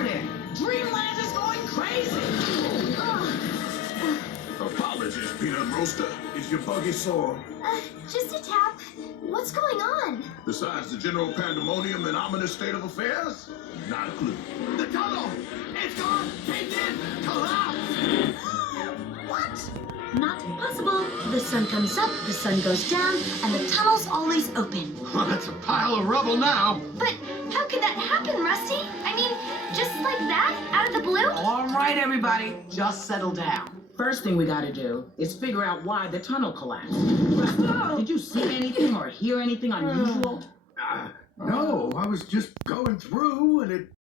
morning. Dreamland is going crazy. Apologies, Peanut Roaster. Is your buggy sore? Just a tap. What's going on? Besides the general pandemonium and ominous state of affairs? Not a clue. The tunnel! It's gone! Caved in! Collapsed! What? Not possible. The sun comes up, the sun goes down, and the tunnel's always open. Well, that's a pile of rubble now. But how could that happen, Rusty? I mean, just like that? Out of the blue? All right, everybody, just settle down. First thing we gotta do is figure out why the tunnel collapsed. Did you see anything or hear anything unusual? No, I was just going through and it